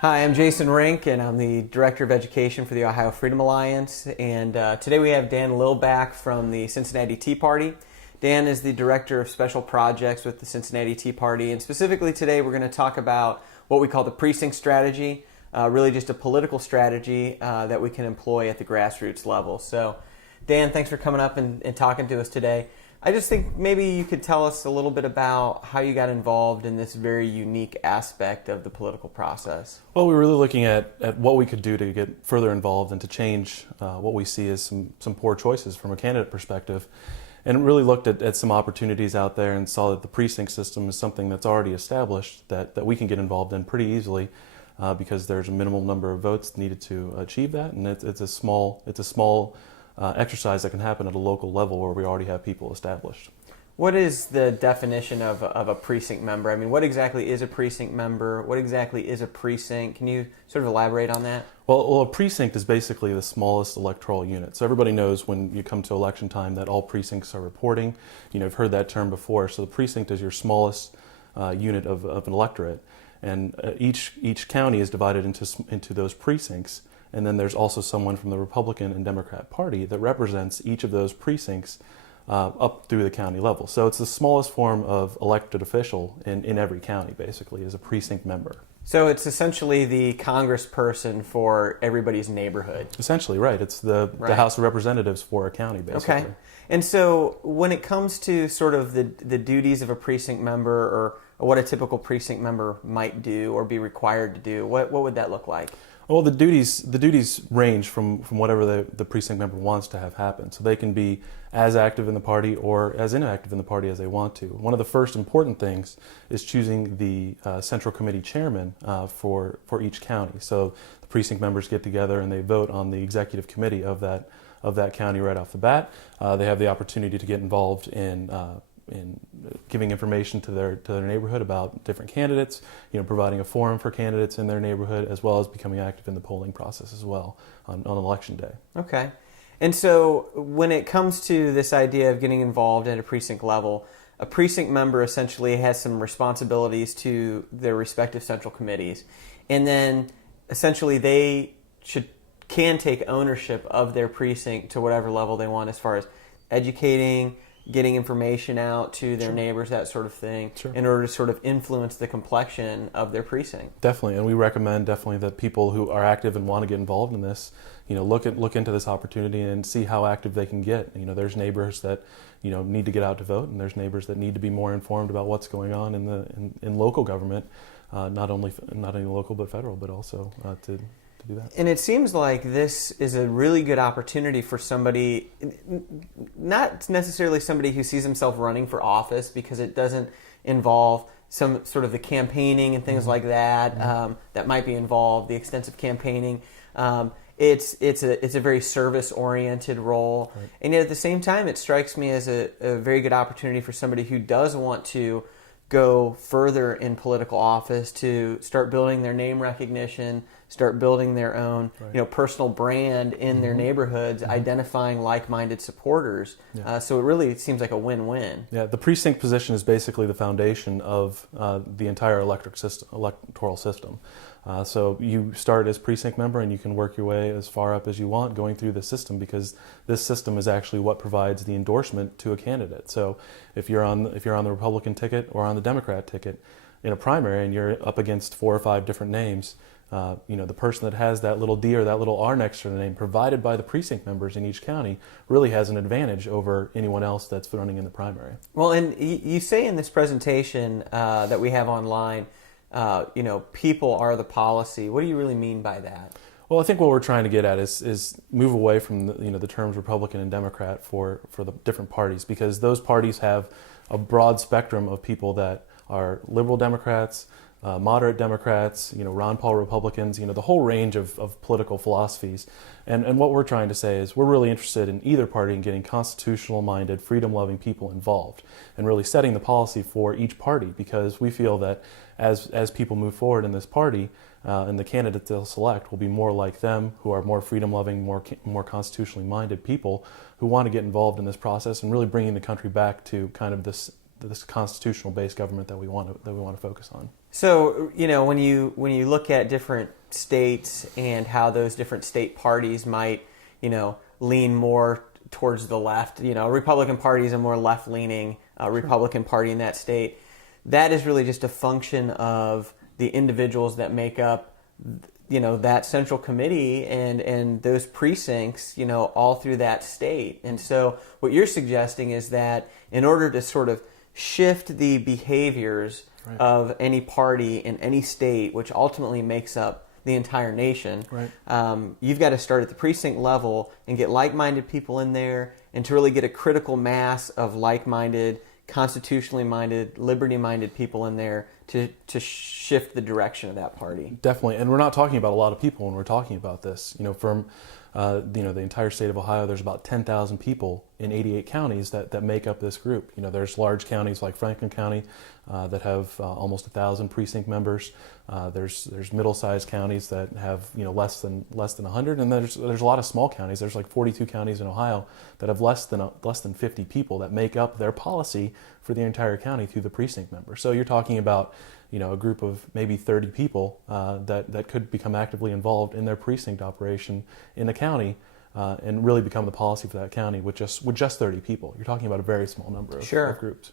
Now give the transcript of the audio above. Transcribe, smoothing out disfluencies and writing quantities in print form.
Hi, I'm Jason Rink, and I'm the Director of Education for the Ohio Freedom Alliance. And today we have Dan Lillback from the Cincinnati Tea Party. Dan is the Director of Special Projects with the Cincinnati Tea Party. And specifically today we're going to talk about what we call the Precinct strategy, really just a political strategy that we can employ at the grassroots level. So, Dan, thanks for coming up and talking to us today. I just think maybe you could tell us a little bit about how you got involved in this very unique aspect of the political process. Well, we were really looking at what we could do to get further involved and to change what we see as some poor choices from a candidate perspective, and really looked at some opportunities out there and saw that the precinct system is something that's already established that we can get involved in pretty easily because there's a minimal number of votes needed to achieve that, and it's a small exercise that can happen at a local level where we already have people established. What is the definition of a precinct member? I mean, what exactly is a precinct member? What exactly is a precinct? Can you sort of elaborate on that? Well, a precinct is basically the smallest electoral unit. So everybody knows when you come to election time that all precincts are reporting. You know, I've heard that term before. So the precinct is your smallest unit of an electorate. And each county is divided into those precincts. And then there's also someone from the Republican and Democrat Party that represents each of those precincts up through the county level. So it's the smallest form of elected official in every county, basically, is a precinct member. So it's essentially the congressperson for everybody's neighborhood. Essentially, right. It's the House of Representatives for a county, basically. Okay. And so when it comes to sort of the duties of a precinct member or what a typical precinct member might do or be required to do, what would that look like? Well, the duties range from whatever the precinct member wants to have happen. So they can be as active in the party or as inactive in the party as they want to. One of the first important things is choosing the central committee chairman for each county. So the precinct members get together and they vote on the executive committee of that county right off the bat. They have the opportunity to get involved in giving information to their neighborhood about different candidates, providing a forum for candidates in their neighborhood, as well as becoming active in the polling process as well on election day. Okay. And so when it comes to this idea of getting involved at a precinct level, a precinct member essentially has some responsibilities to their respective central committees. And then essentially they can take ownership of their precinct to whatever level they want as far as educating, getting information out to their neighbors, that sort of thing, in order to sort of influence the complexion of their precinct. Definitely, and we recommend definitely that people who are active and want to get involved in this, look into this opportunity and see how active they can get. There's neighbors that need to get out to vote, and there's neighbors that need to be more informed about what's going on in local government, not only local but federal, but also to do that. And it seems like this is a really good opportunity for somebody, not necessarily somebody who sees himself running for office, because it doesn't involve some sort of the campaigning and things like that that might be involved, the extensive campaigning. It's a very service-oriented role. Right. And yet at the same time, it strikes me as a very good opportunity for somebody who does want to go further in political office to start building their name recognition, start building their own personal brand in their neighborhoods, identifying like-minded supporters. Yeah. So it really seems like a win-win. Yeah, the precinct position is basically the foundation of the entire electoral system. So you start as precinct member and you can work your way as far up as you want going through the system, because this system is actually what provides the endorsement to a candidate. So if you're on the Republican ticket or on the Democrat ticket in a primary and you're up against 4 or 5 different names, the person that has that little D or that little R next to the name provided by the precinct members in each county really has an advantage over anyone else that's running in the primary. Well, and you say in this presentation that we have online, people are the policy. What do you really mean by that? Well, I think what we're trying to get at is move away from the terms Republican and Democrat for the different parties, because those parties have a broad spectrum of people that are liberal Democrats, moderate Democrats, Ron Paul Republicans, the whole range of political philosophies. And what we're trying to say is we're really interested in either party in getting constitutional-minded, freedom-loving people involved and really setting the policy for each party, because we feel that as people move forward in this party, and the candidates they'll select will be more like them, who are more freedom-loving, more constitutionally minded people who want to get involved in this process and really bringing the country back to kind of this constitutional-based government that we want to focus on. So, when you look at different states and how those different state parties might, lean more towards the left, Republican Party is a more left-leaning Republican Party in that state. That is really just a function of the individuals that make up, that central committee and those precincts, all through that state. And so what you're suggesting is that in order to sort of shift the behaviors Right. of any party in any state, which ultimately makes up the entire nation, Right. You've got to start at the precinct level and get like-minded people in there, and to really get a critical mass of like-minded, constitutionally minded, liberty-minded people in there to shift the direction of that party. Definitely, and we're not talking about a lot of people when we're talking about this. From the entire state of Ohio, there's about 10,000 people in 88 counties that make up this group. There's large counties like Franklin County that have almost 1,000 precinct members. There's middle-sized counties that have less than 100, and there's a lot of small counties. There's like 42 counties in Ohio that have less than 50 people that make up their policy for the entire county through the precinct member. So you're talking about a group of maybe 30 people that could become actively involved in their precinct operation in the county and really become the policy for that county with just 30 people. You're talking about a very small number of Sure. groups.